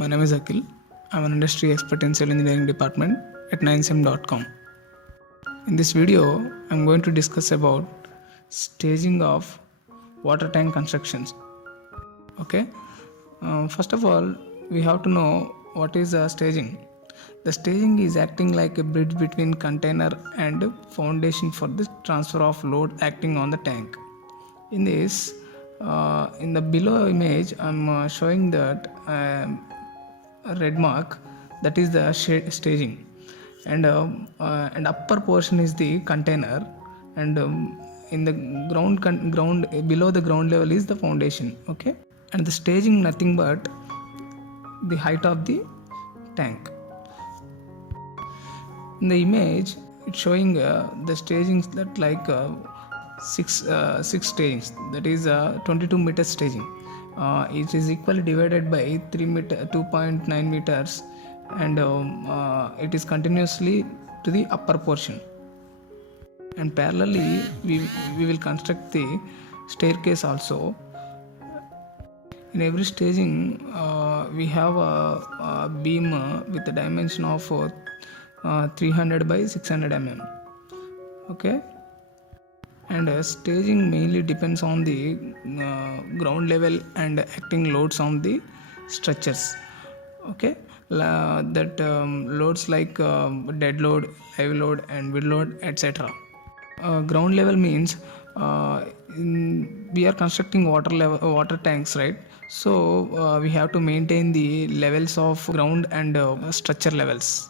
My name is Akhil. I'm an industry expert in civil engineering department at 9sim.com. In this video, I'm going to discuss about staging of water tank constructions. Okay. First of all, we have to know what is staging. The staging is acting like a bridge between container and foundation for the transfer of load acting on the tank. In this, in the below image, I'm showing that a red mark, that is the staging, and upper portion is the container, and in the ground below the ground level is the foundation. Okay, and the staging nothing but the height of the tank. In the image, it's showing the stagings that like six stagings, that is 22 meter staging. It is equally divided by 2.9 meters, and it is continuously to the upper portion. And parallelly, we will construct the staircase also. In every staging, we have a beam with a dimension of 300 by 600 mm. Okay. And staging mainly depends on the ground level and acting loads on the structures. Okay, that loads like dead load, live load, and wind load, etc. Ground level means we are constructing water tanks, right? So we have to maintain the levels of ground and structure levels.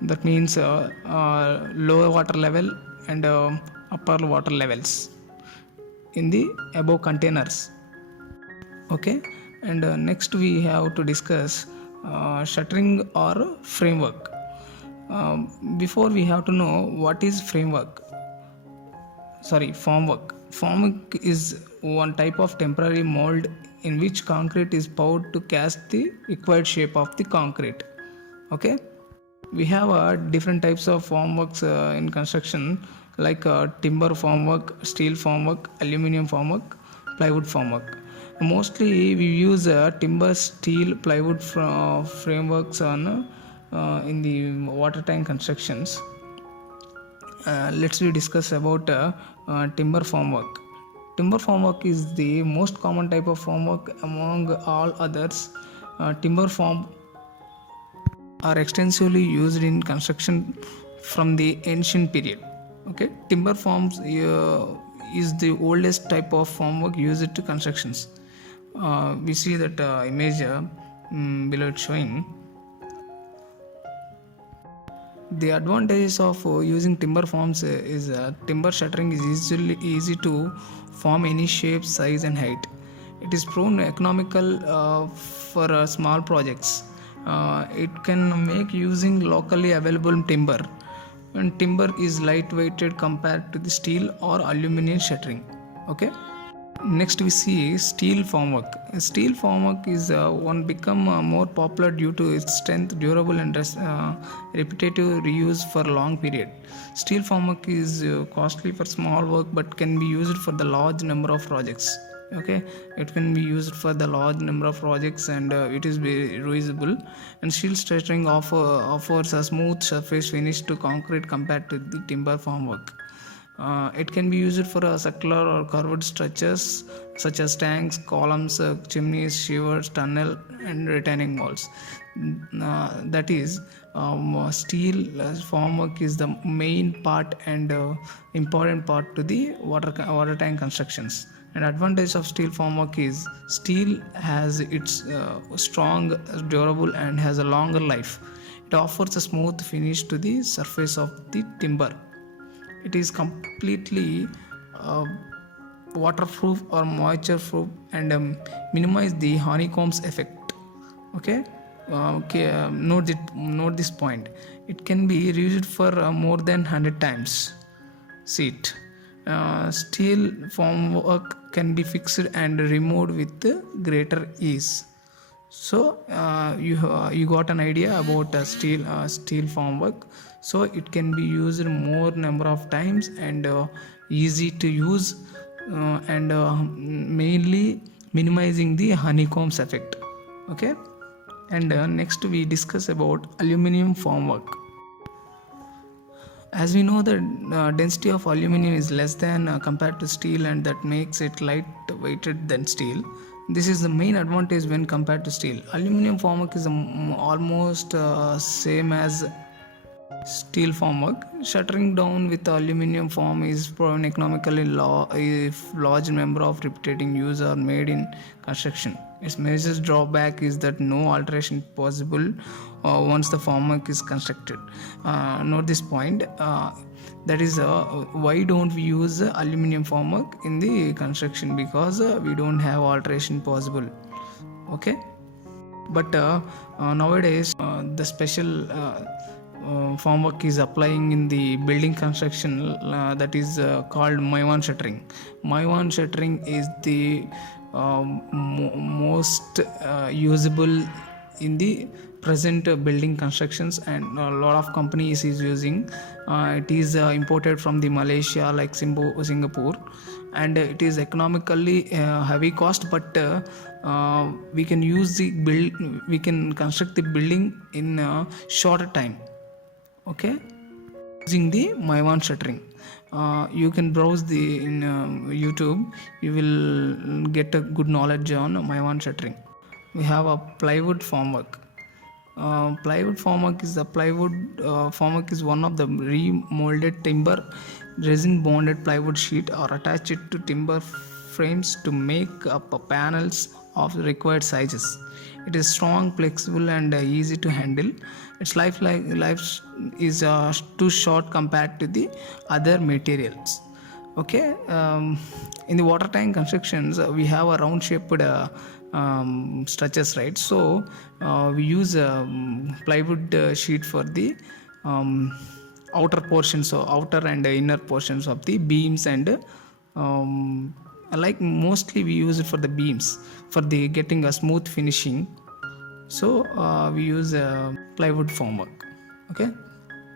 That means lower water level and upper water levels in the above containers. Okay, and next we have to discuss shuttering or framework. Before we have to know what is formwork. Formwork is one type of temporary mold in which concrete is poured to cast the required shape of the concrete. Okay, we have different types of formworks in construction, like timber formwork, steel formwork, aluminum formwork, plywood formwork. Mostly we use timber, steel, plywood frameworks on in the water tank constructions. Let's we discuss about timber formwork. Timber formwork is the most common type of formwork among all others. Timber form are extensively used in construction from the ancient period. Okay, timber forms is the oldest type of formwork used to constructions. We see that image below it showing. The advantages of using timber forms is timber shuttering is easy to form any shape, size, and height. It is prone economical for small projects. It can make using locally available timber, and timber is lightweighted compared to the steel or aluminum shuttering. Okay. Next we see steel formwork. Steel formwork is one become more popular due to its strength, durable, and repetitive reuse for a long period. Steel formwork is costly for small work but can be used for the large number of projects. Okay, it can be used for the large number of projects, and it is reusable. And steel shuttering offers a smooth surface finish to concrete compared to the timber formwork. It can be used for circular or curved structures such as tanks, columns, chimneys, shivers, tunnel, and retaining walls. That is, steel formwork is the main part and important part to the water tank constructions. An advantage of steel formwork is steel has its strong, durable, and has a longer life. It offers a smooth finish to the surface of the timber. It is completely waterproof or moisture proof, and minimize the honeycombs effect. Okay, note this point. It can be reused for more than 100 times. See it. Steel formwork can be fixed and removed with greater ease. So you got an idea about steel formwork. So it can be used more number of times, and easy to use, and mainly minimizing the honeycombs effect. Okay. And next we discuss about aluminium formwork. As we know, the density of aluminium is less than compared to steel, and that makes it light weighted than steel. This is the main advantage when compared to steel. Aluminium formwork is almost same as steel formwork. Shuttering down with aluminium form is proven economically if large number of repeating use are made in construction. Its major drawback is that no alteration possible once the formwork is constructed. Note this point. That is why don't we use aluminium formwork in the construction, because we don't have alteration possible. Okay, but nowadays the special formwork is applying in the building construction, that is called Maiwan shuttering. Maiwan shuttering is the most usable in the present building constructions, and a lot of companies is using. It is imported from the Malaysia like Singapore, and it is economically heavy cost, but we can use the we can construct the building in a shorter time. Okay, using the Maiwan shuttering. You can browse the in YouTube. You will get a good knowledge on Maiwan shuttering. We have a plywood formwork. Plywood formwork is one of the remolded timber resin bonded plywood sheet or attached to timber frames to make up panels of the required sizes. It is strong, flexible, and easy to handle. Its life is too short compared to the other materials. Okay, in the water tank constructions, we have a round shaped structures, right? So we use plywood sheet for the outer portions, so outer and inner portions of the beams, and like mostly we use it for the beams for the getting a smooth finishing. So we use plywood formwork. Okay,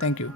thank you.